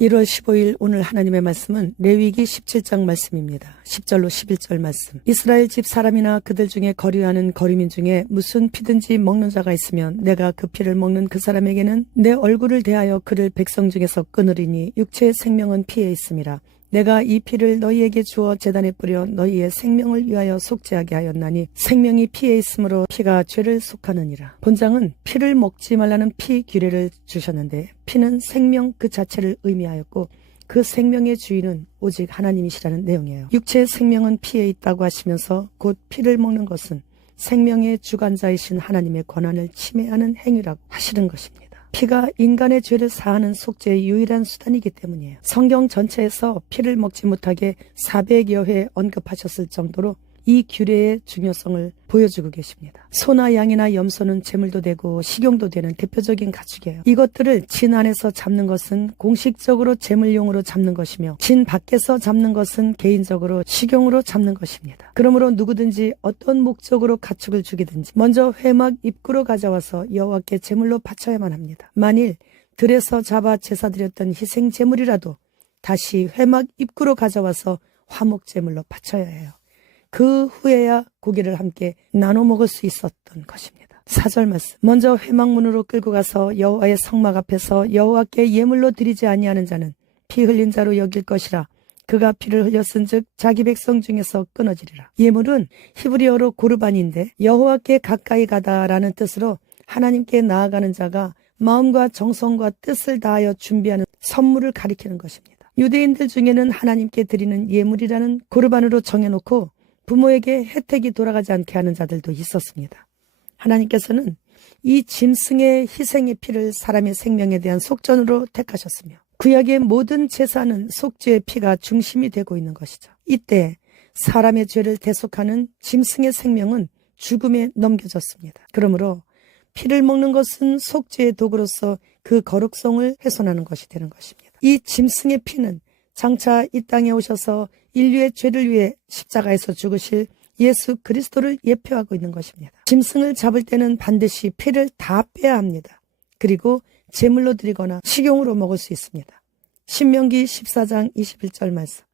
1월 15일 오늘 하나님의 말씀은 레위기 17장 말씀입니다. 10절로 11절 말씀. 이스라엘 집 사람이나 그들 중에 거류하는 거류민 중에 무슨 피든지 먹는 자가 있으면 내가 그 피를 먹는 그 사람에게는 내 얼굴을 대하여 그를 백성 중에서 끊으리니 육체의 생명은 피에 있음이라. 내가 이 피를 너희에게 주어 제단에 뿌려 너희의 생명을 위하여 속죄하게 하였나니 생명이 피에 있으므로 피가 죄를 속하느니라. 본장은 피를 먹지 말라는 피 규례를 주셨는데 피는 생명 그 자체를 의미하였고 그 생명의 주인은 오직 하나님이시라는 내용이에요. 육체의 생명은 피에 있다고 하시면서 곧 피를 먹는 것은 생명의 주관자이신 하나님의 권한을 침해하는 행위라고 하시는 것입니다. 피가 인간의 죄를 사하는 속죄의 유일한 수단이기 때문이에요. 성경 전체에서 피를 먹지 못하게 400여 회 언급하셨을 정도로 이 규례의 중요성을 보여주고 계십니다. 소나 양이나 염소는 제물도 되고 식용도 되는 대표적인 가축이에요. 이것들을 진 안에서 잡는 것은 공식적으로 제물용으로 잡는 것이며 진 밖에서 잡는 것은 개인적으로 식용으로 잡는 것입니다. 그러므로 누구든지 어떤 목적으로 가축을 죽이든지 먼저 회막 입구로 가져와서 여호와께 제물로 바쳐야만 합니다. 만일 들에서 잡아 제사드렸던 희생 제물이라도 다시 회막 입구로 가져와서 화목 제물로 바쳐야 해요. 그 후에야 고기를 함께 나눠 먹을 수 있었던 것입니다. 4절 말씀. 먼저 회막문으로 끌고 가서 여호와의 성막 앞에서 여호와께 예물로 드리지 아니하는 자는 피 흘린 자로 여길 것이라. 그가 피를 흘렸은즉 자기 백성 중에서 끊어지리라. 예물은 히브리어로 고르반인데 여호와께 가까이 가다라는 뜻으로 하나님께 나아가는 자가 마음과 정성과 뜻을 다하여 준비하는 선물을 가리키는 것입니다. 유대인들 중에는 하나님께 드리는 예물이라는 고르반으로 정해놓고 부모에게 혜택이 돌아가지 않게 하는 자들도 있었습니다. 하나님께서는 이 짐승의 희생의 피를 사람의 생명에 대한 속전으로 택하셨으며 구약의 모든 제사는 속죄의 피가 중심이 되고 있는 것이죠. 이때 사람의 죄를 대속하는 짐승의 생명은 죽음에 넘겨졌습니다. 그러므로 피를 먹는 것은 속죄의 도구로서 그 거룩성을 훼손하는 것이 되는 것입니다. 이 짐승의 피는 장차 이 땅에 오셔서 인류의 죄를 위해 십자가에서 죽으실 예수 그리스도를 예표하고 있는 것입니다. 짐승을 잡을 때는 반드시 피를 다 빼야 합니다. 그리고 제물로 드리거나 식용으로 먹을 수 있습니다. 신명기 14장 21절 말씀.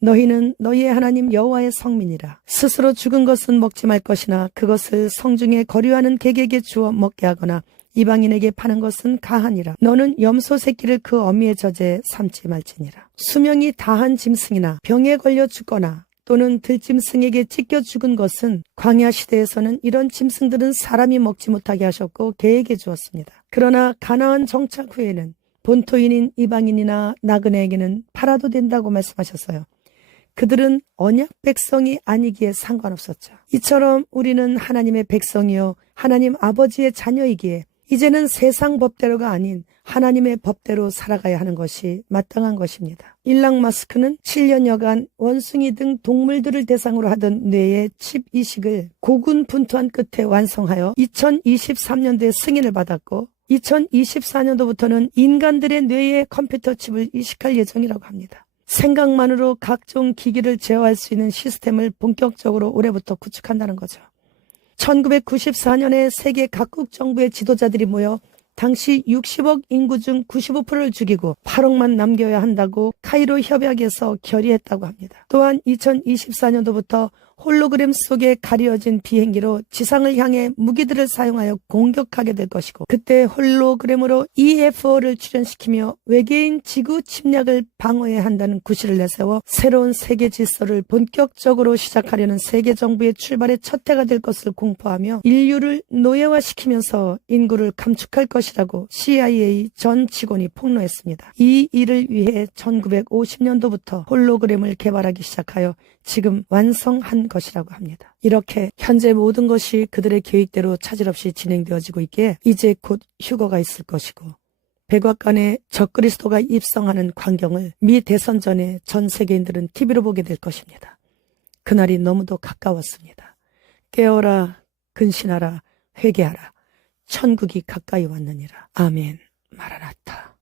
너희는 너희의 하나님 여호와의 성민이라. 스스로 죽은 것은 먹지 말 것이나 그것을 성중에 거류하는 객에게 주어 먹게 하거나 이방인에게 파는 것은 가하니라. 너는 염소 새끼를 그 어미의 젖에 삼지 말지니라. 수명이 다한 짐승이나 병에 걸려 죽거나 또는 들짐승에게 찢겨 죽은 것은 광야 시대에서는 이런 짐승들은 사람이 먹지 못하게 하셨고 개에게 주었습니다. 그러나 가나안 정착 후에는 본토인인 이방인이나 나그네에게는 팔아도 된다고 말씀하셨어요. 그들은 언약 백성이 아니기에 상관없었죠. 이처럼 우리는 하나님의 백성이요 하나님 아버지의 자녀이기에 이제는 세상 법대로가 아닌 하나님의 법대로 살아가야 하는 것이 마땅한 것입니다. 일락 마스크는 7년여간 원숭이 등 동물들을 대상으로 하던 뇌의 칩 이식을 고군분투한 끝에 완성하여 2023년도에 승인을 받았고 2024년도부터는 인간들의 뇌에 컴퓨터 칩을 이식할 예정이라고 합니다. 생각만으로 각종 기기를 제어할 수 있는 시스템을 본격적으로 올해부터 구축한다는 거죠. 1994년에 세계 각국 정부의 지도자들이 모여 당시 60억 인구 중 95%를 죽이고 8억만 남겨야 한다고 카이로 협약에서 결의했다고 합니다. 또한 2024년도부터 홀로그램 속에 가려진 비행기로 지상을 향해 무기들을 사용하여 공격하게 될 것이고 그때 홀로그램으로 EFO를 출현시키며 외계인 지구 침략을 방어해야 한다는 구실을 내세워 새로운 세계 질서를 본격적으로 시작하려는 세계 정부의 출발의 첫 해가 될 것을 공포하며 인류를 노예화시키면서 인구를 감축할 것이라고 CIA 전 직원이 폭로했습니다. 이 일을 위해 1950년도부터 홀로그램을 개발하기 시작하여 지금 완성한 것이라고 합니다. 이렇게 현재 모든 것이 그들의 계획대로 차질 없이 진행되어지고 있기에 이제 곧 휴거가 있을 것이고 백악관에 적그리스도가 입성하는 광경을 미 대선 전에 전 세계인들은 TV로 보게 될 것입니다. 그날이 너무도 가까웠습니다. 깨어라, 근신하라, 회개하라. 천국이 가까이 왔느니라. 아멘. 마라나타.